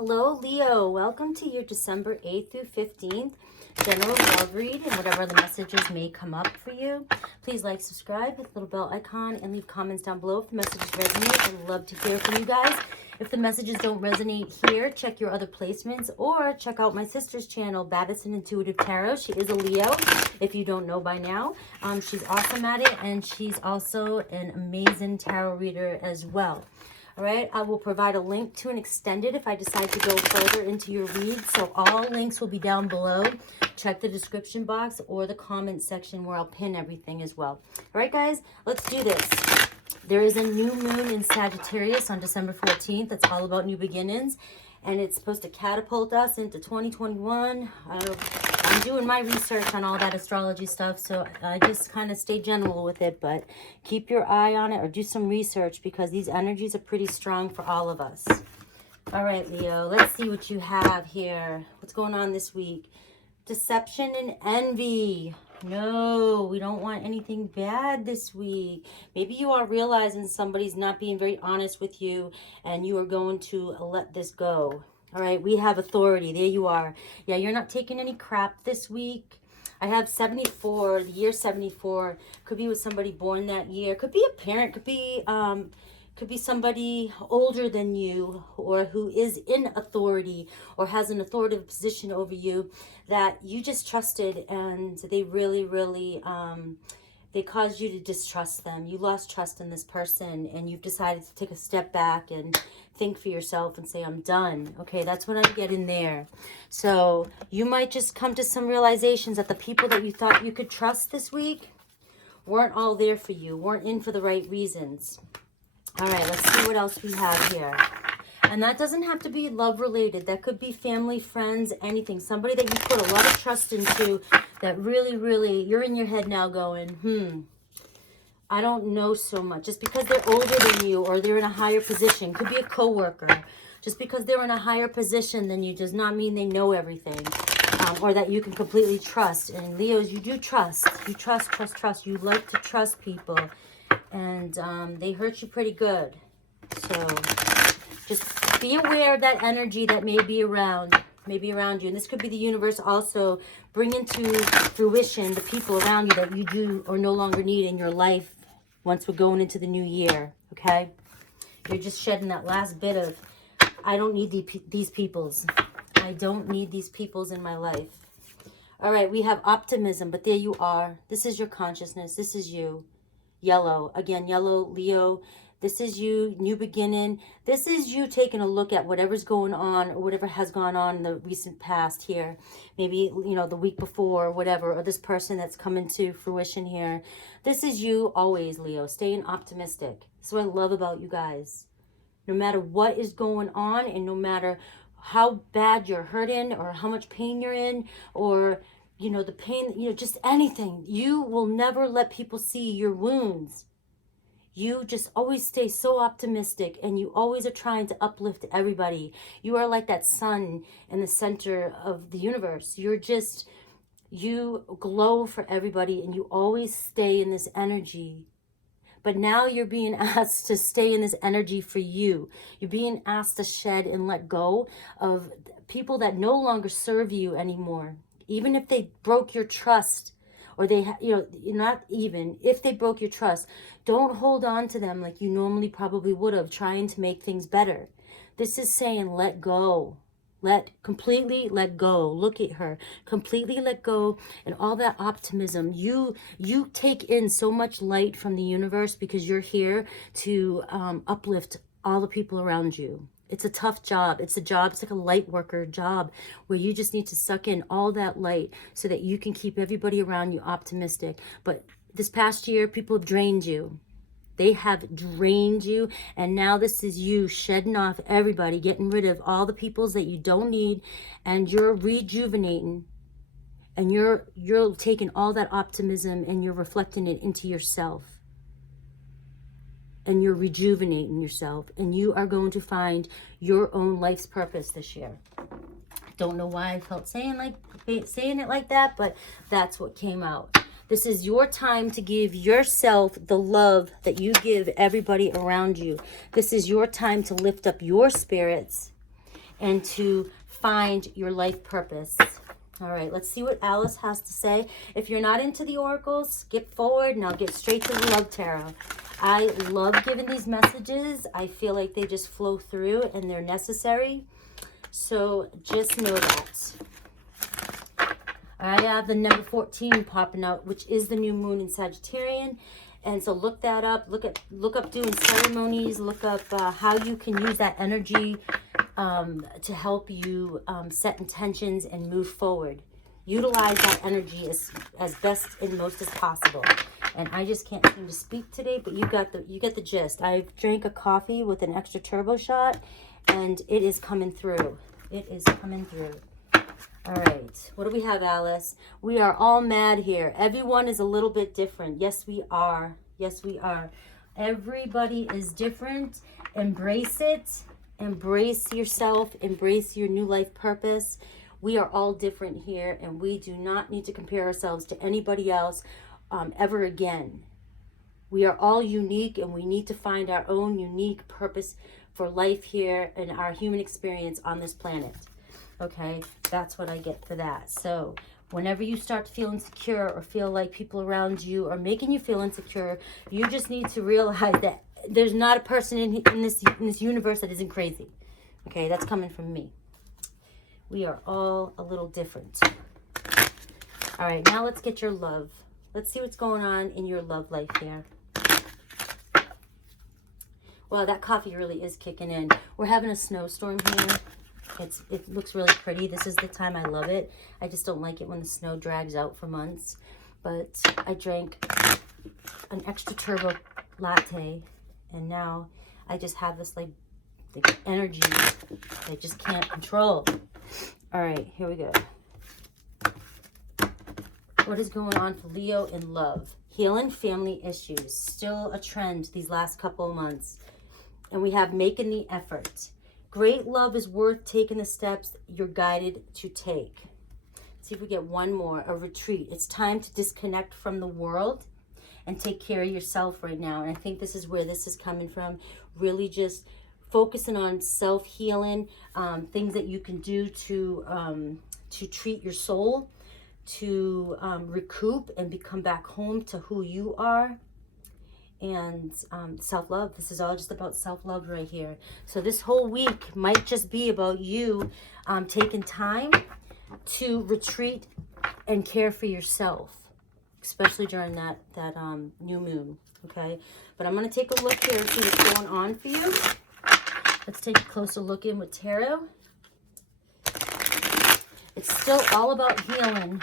Hello, Leo. Welcome to your December 8th through 15th general love read, and whatever the messages may come up for you. Please like, subscribe, hit the little bell icon, and leave comments down below if the messages resonate. I'd love to hear from you guys. If the messages don't resonate here, check your other placements or check out my sister's channel, BADDISON Intuitive Tarot. She is a Leo, if you don't know by now. She's awesome at it, and she's also an amazing tarot reader as well. All right, I will provide a link to an extended if I decide to go further into your read. So all links will be down below. Check the description box or the comment section where I'll pin everything as well. All right, guys, let's do this. There is a new moon in Sagittarius on December 14th. That's all about new beginnings. And it's supposed to catapult us into 2021. I'm doing my research on all that astrology stuff, so I just kind of stay general with it, but keep your eye on it or do some research because these energies are pretty strong for all of us. All right, Leo, let's see what you have here. What's going on this week? Deception and envy. No, we don't want anything bad this week. Maybe you are realizing somebody's not being very honest with you and you are going to let this go. All right, we have authority. There you are. Yeah, you're not taking any crap this week. I have 74, the year 74. Could be with somebody born that year. Could be a parent. Could be somebody older than you or who is in authority or has an authoritative position over you that you just trusted, and they really, they caused you to distrust them. You lost trust in this person and you've decided to take a step back and think for yourself and say, I'm done. Okay, that's what I'm getting there. So you might just come to some realizations that the people that you thought you could trust this week weren't all there for you, weren't in for the right reasons. All right, let's see what else we have here. And that doesn't have to be love related. That could be family, friends, anything. Somebody that you put a lot of trust into that really, you're in your head now going, I don't know so much. Just because they're older than you or they're in a higher position. Could be a coworker. Just because they're in a higher position than you does not mean they know everything. Or that you can completely trust. And Leos, you do trust. You trust. You like to trust people. And they hurt you pretty good. So just be aware of that energy that may be around you. And this could be the universe also bringing to fruition the people around you that you do or no longer need in your life once we're going into the new year, okay? You're just shedding that last bit of, I don't need these peoples. I don't need these peoples in my life. All right, we have optimism, but there you are. This is your consciousness. This is you. Yellow. Again, yellow, Leo. This is you, new beginning. This is you taking a look at whatever's going on or whatever has gone on in the recent past here. Maybe, you know, the week before or whatever, or this person that's coming to fruition here. This is you always, Leo, staying optimistic. That's what I love about you guys. No matter what is going on and no matter how bad you're hurting or how much pain you're in or, you know, the pain, you know, just anything. You will never let people see your wounds. You just always stay so optimistic and you always are trying to uplift everybody. You are like that sun in the center of the universe. You glow for everybody and you always stay in this energy. But now you're being asked to stay in this energy for you. You're being asked to shed and let go of people that no longer serve you anymore. Even if they broke your trust, or they, you know, not even if they broke your trust, don't hold on to them like you normally probably would have, trying to make things better. This is saying let go. Completely let go. Look at her. Completely let go, and all that optimism. You take in so much light from the universe because you're here to uplift all the people around you. It's a tough job. It's like a light worker job where you just need to suck in all that light so that you can keep everybody around you optimistic. But this past year, people have drained you. They have drained you. And now this is you shedding off everybody, getting rid of all the peoples that you don't need. And you're rejuvenating. And you're taking all that optimism and you're reflecting it into yourself. And you're rejuvenating yourself, and you are going to find your own life's purpose this year. Don't know why I felt saying it like that, but that's what came out. This is your time to give yourself the love that you give everybody around you. This is your time to lift up your spirits and to find your life purpose. All right, let's see what Alice has to say. If you're not into the oracles, skip forward and I'll get straight to the love tarot. I love giving these messages. I feel like they just flow through and they're necessary. So just know that. I have the number 14 popping out, which is the new moon in Sagittarian. And so look that up. Look up doing ceremonies. Look up how you can use that energy to help you set intentions and move forward. Utilize that energy as best and most as possible. And I just can't seem to speak today, but you get the gist. I drank a coffee with an extra turbo shot, and it is coming through. It is coming through. All right, what do we have, Alice? We are all mad here. Everyone is a little bit different. Yes, we are. Yes, we are. Everybody is different. Embrace it. Embrace yourself. Embrace your new life purpose. We are all different here, and we do not need to compare ourselves to anybody else ever again. We are all unique, and we need to find our own unique purpose for life here and our human experience on this planet. Okay, that's what I get for that. So whenever you start to feel insecure or feel like people around you are making you feel insecure, you just need to realize that there's not a person in this universe that isn't crazy. Okay, that's coming from me. We are all a little different. All right, now let's get your love. Let's see what's going on in your love life here. Well, that coffee really is kicking in. We're having a snowstorm here. It looks really pretty. This is the time I love it. I just don't like it when the snow drags out for months. But I drank an extra turbo latte, and now I just have this like energy that I just can't control. All right, here we go. What is going on for Leo in love? Healing family issues. Still a trend these last couple of months. And we have making the effort. Great love is worth taking the steps you're guided to take. Let's see if we get one more. A retreat. It's time to disconnect from the world and take care of yourself right now. And I think this is where this is coming from. Really just focusing on self-healing, things that you can do to treat your soul, to recoup and become back home to who you are. And self-love. This is all just about self-love right here. So this whole week might just be about you taking time to retreat and care for yourself, especially during that new moon. Okay, but I'm going to take a look here and see what's going on for you. Let's take a closer look in with tarot. It's still all about healing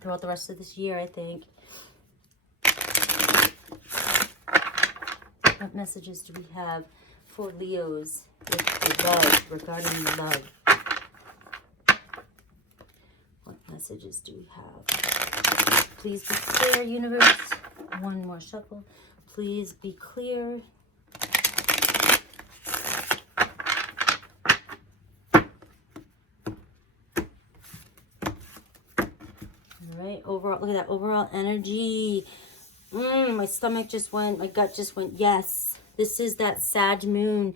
throughout the rest of this year, I think. What messages do we have for Leos with love, regarding love? What messages do we have? Please be clear, universe. One more shuffle. Please be clear. All right, overall, look at that overall energy. My stomach just went, my gut just went, yes. This is that Sag moon,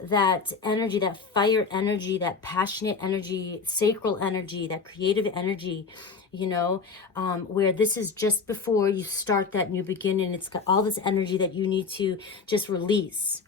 that energy, that fire energy, that passionate energy, sacral energy, that creative energy, you know, where this is just before you start that new beginning. It's got all this energy that you need to just release.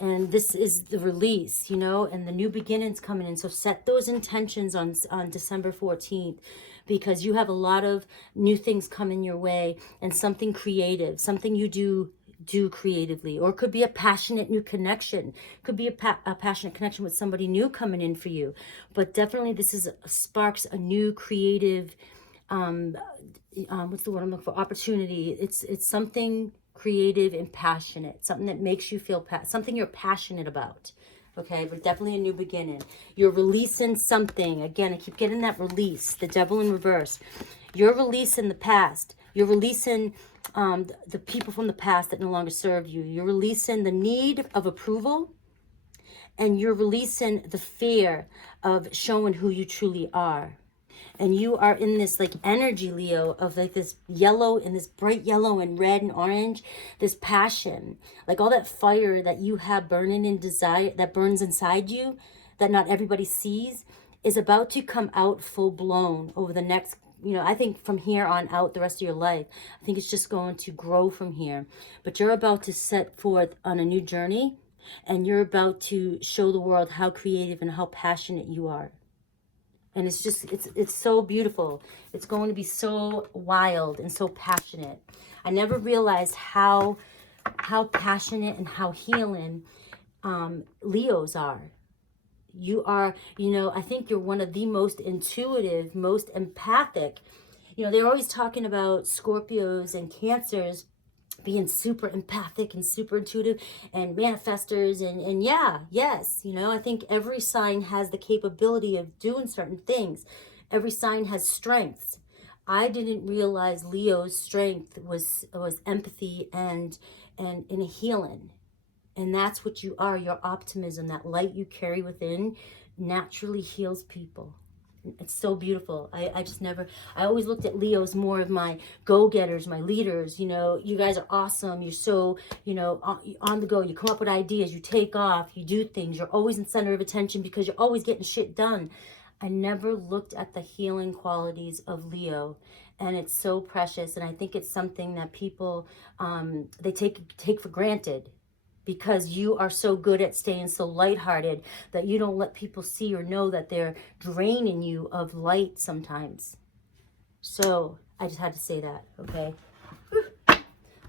And this is the release, you know, and the new beginning's coming in. So set those intentions on December 14th. Because you have a lot of new things coming your way, and something creative, something you do creatively, or it could be a passionate new connection, could be a passionate connection with somebody new coming in for you. But definitely this sparks a new creative, what's the word I'm looking for? Opportunity. It's something creative and passionate, something that makes you feel something you're passionate about. Okay, but definitely a new beginning. You're releasing something. Again, I keep getting that release. The devil in reverse. You're releasing the past. You're releasing the people from the past that no longer serve you. You're releasing the need of approval. And you're releasing the fear of showing who you truly are. And you are in this like energy, Leo, of like this yellow and this bright yellow and red and orange, this passion, like all that fire that you have burning in desire, that burns inside you. that not everybody sees is about to come out full blown over the next, you know, I think from here on out the rest of your life. I think it's just going to grow from here. But you're about to set forth on a new journey, and you're about to show the world how creative and how passionate you are. And it's just, it's so beautiful. It's going to be so wild and so passionate. I never realized how passionate and how healing Leos are. You are, you know, I think you're one of the most intuitive, most empathic. You know, they're always talking about Scorpios and Cancers being super empathic and super intuitive and manifestors and yeah, yes, you know, I think every sign has the capability of doing certain things. Every sign has strengths. I didn't realize Leo's strength was empathy and in a healing. And that's what you are. Your optimism, that light you carry within, naturally heals people. It's so beautiful. I just never, I always looked at Leos more of my go-getters, my leaders. You know, you guys are awesome. You're so, you know, on the go. You come up with ideas. You take off. You do things. You're always in center of attention because you're always getting shit done. I never looked at the healing qualities of Leo, and it's so precious. And I think it's something that people, they take for granted, because you are so good at staying so lighthearted that you don't let people see or know that they're draining you of light sometimes. So I just had to say that, okay?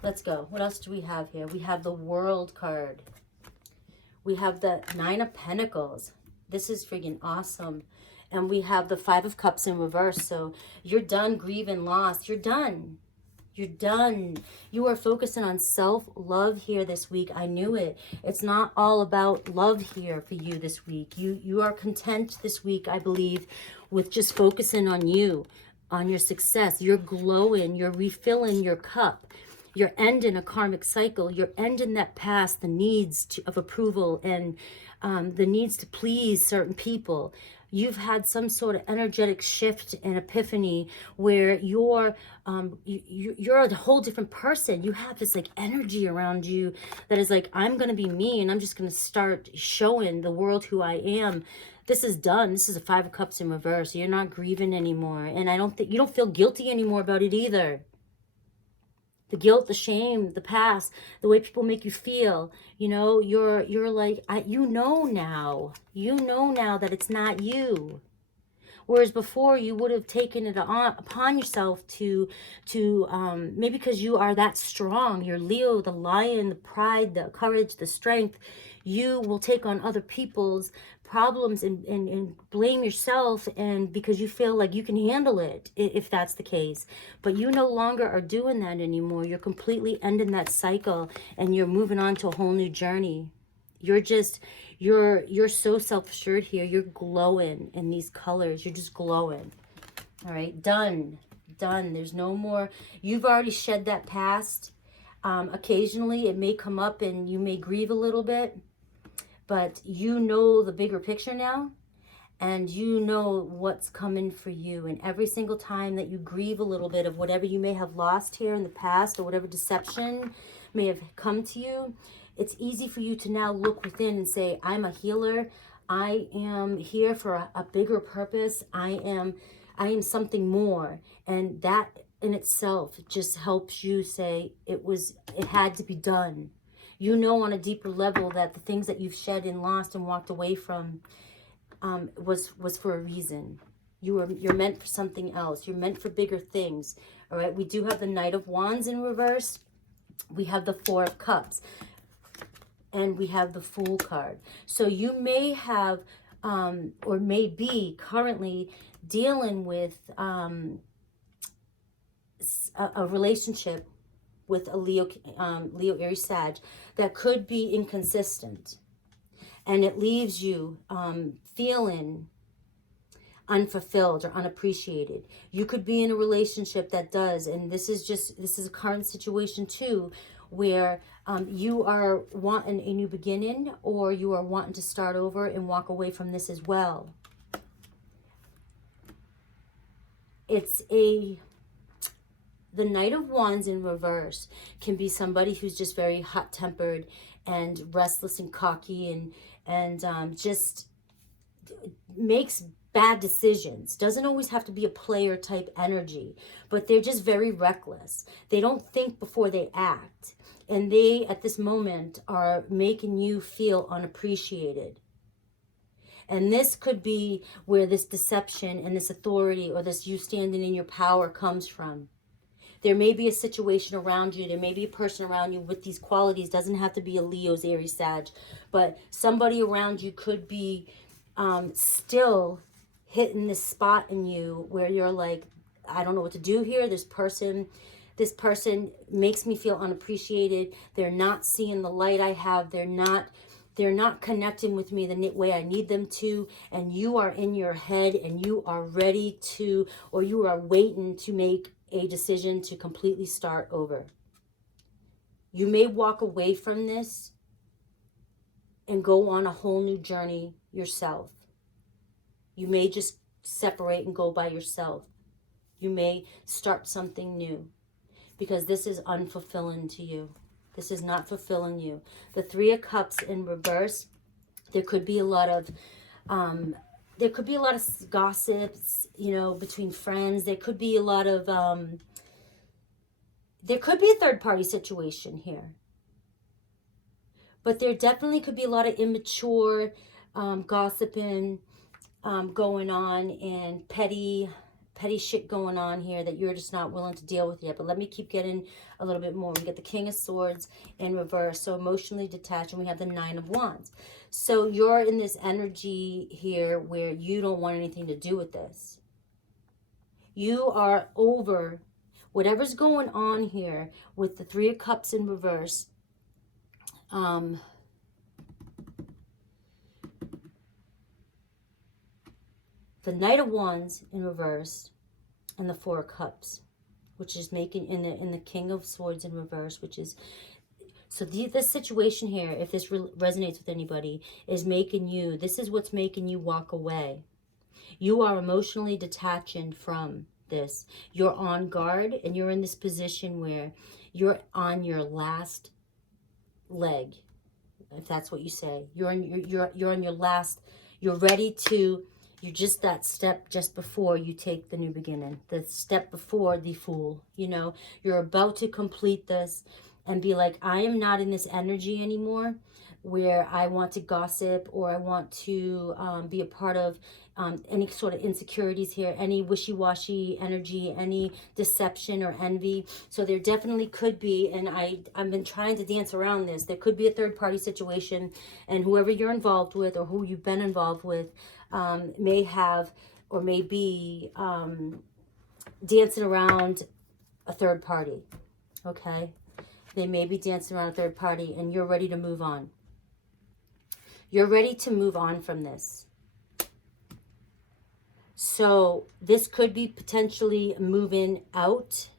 Let's go. What else do we have here? We have the World card. We have the 9 of Pentacles. This is freaking awesome. And we have the 5 of Cups in reverse. So you're done grieving loss. You're done. You're done. You are focusing on self-love here this week. I knew it. It's not all about love here for you this week. You are content this week, I believe, with just focusing on you, on your success. You're glowing. You're refilling your cup. You're ending a karmic cycle. You're ending that past, the needs of approval and the needs to please certain people. You've had some sort of energetic shift and epiphany where you're a whole different person. You have this like energy around you that is like, I'm going to be me and I'm just going to start showing the world who I am. This is done. This is a 5 of Cups in reverse. You're not grieving anymore. And I don't think you don't feel guilty anymore about it either. The guilt, the shame, the past, the way people make you feel, you know, you're like, you know now that it's not you. Whereas before you would have taken it upon yourself to maybe because you are that strong, you're Leo, the lion, the pride, the courage, the strength, you will take on other people's problems and blame yourself, and because you feel like you can handle it if that's the case. But you no longer are doing that anymore. You're completely ending that cycle and you're moving on to a whole new journey. You're so self-assured here. You're glowing in these colors. You're just glowing. All right, done. There's no more. You've already shed that past. Occasionally it may come up and you may grieve a little bit, but you know the bigger picture now, and you know what's coming for you. And every single time that you grieve a little bit of whatever you may have lost here in the past, or whatever deception may have come to you, it's easy for you to now look within and say, I'm a healer. I am here for a bigger purpose. I am something more. And that in itself just helps you say it had to be done. You know on a deeper level that the things that you've shed and lost and walked away from was for a reason. You're meant for something else. You're meant for bigger things. All right. We do have the Knight of Wands in reverse. We have the 4 of Cups. And we have the Fool card. So you may have or may be currently dealing with a relationship with a Leo, Aries, Sag, that could be inconsistent. And it leaves you feeling unfulfilled or unappreciated. You could be in a relationship that does, and this is a current situation too, where you are wanting a new beginning, or you are wanting to start over and walk away from this as well. The Knight of Wands in reverse can be somebody who's just very hot-tempered and restless and cocky and just makes bad decisions. Doesn't always have to be a player type energy, but they're just very reckless. They don't think before they act. And they, at this moment, are making you feel unappreciated. And this could be where this deception and this authority or this you standing in your power comes from. There may be a situation around you. There may be a person around you with these qualities. Doesn't have to be a Leo's, Aries, Sag. But somebody around you could be still hitting this spot in you where you're like, I don't know what to do here. This person makes me feel unappreciated. They're not seeing the light I have. They're not connecting with me the way I need them to. And you are in your head and you are ready to, or you are waiting to make a decision to completely start over. You may walk away from this and go on a whole new journey yourself. You may just separate and go by yourself. You may start something new because this is unfulfilling to you. This is not fulfilling you. The Three of Cups in reverse, there could be a lot of gossips, you know, between friends. There could be a lot of, there could be a third party situation here. But there definitely could be a lot of immature gossiping going on and petty shit going on here that you're just not willing to deal with yet. But let me keep getting a little bit more. We get the King of Swords in reverse, so emotionally detached, and we have the Nine of Wands. So you're in this energy here where you don't want anything to do with this. You are over whatever's going on here with the Three of Cups in reverse. The Knight of Wands in reverse, and the Four of Cups, which is making in the King of Swords in reverse, which is, so this situation here, if this resonates with anybody, is making you, this is what's making you walk away. You are emotionally detaching from this. You're on guard, and you're in this position where you're on your last leg, if that's what you say. You're on your last, you're ready to, you're just that step just before you take the new beginning, the step before the Fool, you know. You're about to complete this and be like, I am not in this energy anymore where I want to gossip or I want to be a part of any sort of insecurities here, any wishy-washy energy, any deception or envy. So there definitely could be, and I've been trying to dance around this, there could be a third-party situation, and whoever you're involved with or who you've been involved with may have or may be dancing around a third party, okay? They may be dancing around a third party, and you're ready to move on. You're ready to move on from this. So this could be potentially moving out,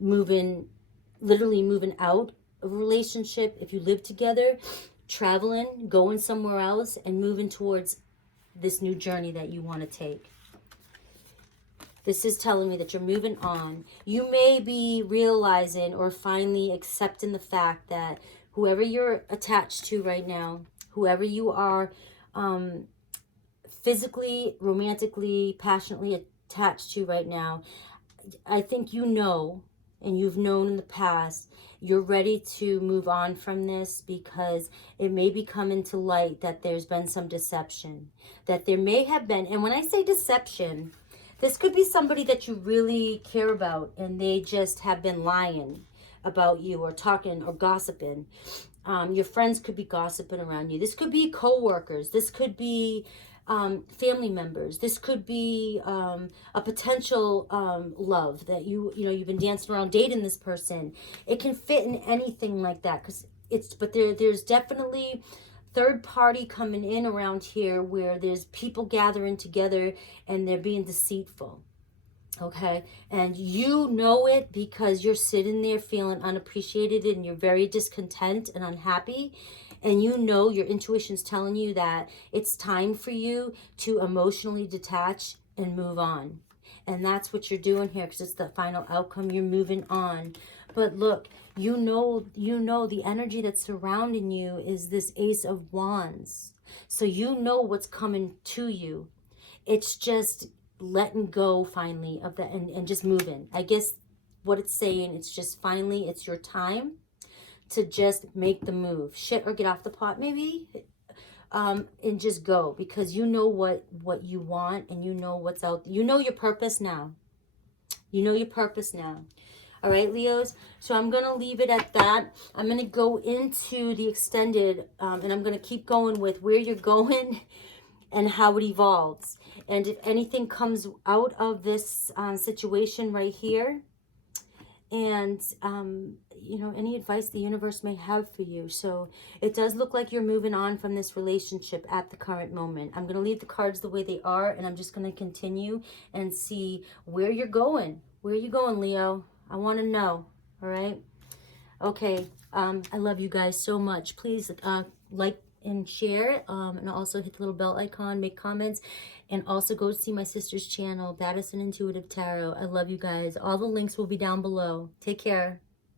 literally moving out of a relationship. If you live together, traveling, going somewhere else, and moving towards this new journey that you want to take. This is telling me that you're moving on. You may be realizing or finally accepting the fact that whoever you're attached to right now, whoever you are physically, romantically, passionately attached to right now, I think you know, and you've known in the past, you're ready to move on from this because it may be coming to light that there's been some deception, that there may have been, and when I say deception, this could be somebody that you really care about and they just have been lying about you or talking or gossiping. Your friends could be gossiping around you. This could be co-workers. This could be family members. This could be a potential love that you've been dancing around dating this person. It can fit in anything like that because but there's definitely third party coming in around here where there's people gathering together and they're being deceitful. Okay, and you know it because you're sitting there feeling unappreciated and you're very discontent and unhappy, and you know your intuition's telling you that it's time for you to emotionally detach and move on. And that's what you're doing here because it's the final outcome. You're moving on. But look, you know the energy that's surrounding you is this Ace of Wands. So you know what's coming to you. It's just letting go finally of that and just moving. I guess what it's saying, it's just finally, it's your time to just make the move. Shit or get off the pot maybe. And just go, because you know what you want, and you know what's out. You know your purpose now. You know your purpose now. All right, Leos. So I'm going to leave it at that. I'm going to go into the extended, and I'm going to keep going with where you're going and how it evolves. And if anything comes out of this situation right here, and you know, any advice the universe may have for you. So it does look like you're moving on from this relationship at the current moment. I'm going to leave the cards the way they are, and I'm just going to continue and see where you're going. Where are you going, Leo? I want to know. All right. Okay. I love you guys so much. Please like and share, and also hit the little bell icon, make comments, and also go see my sister's channel, BADDISON Intuitive Tarot. I love you guys. All the links will be down below. Take care.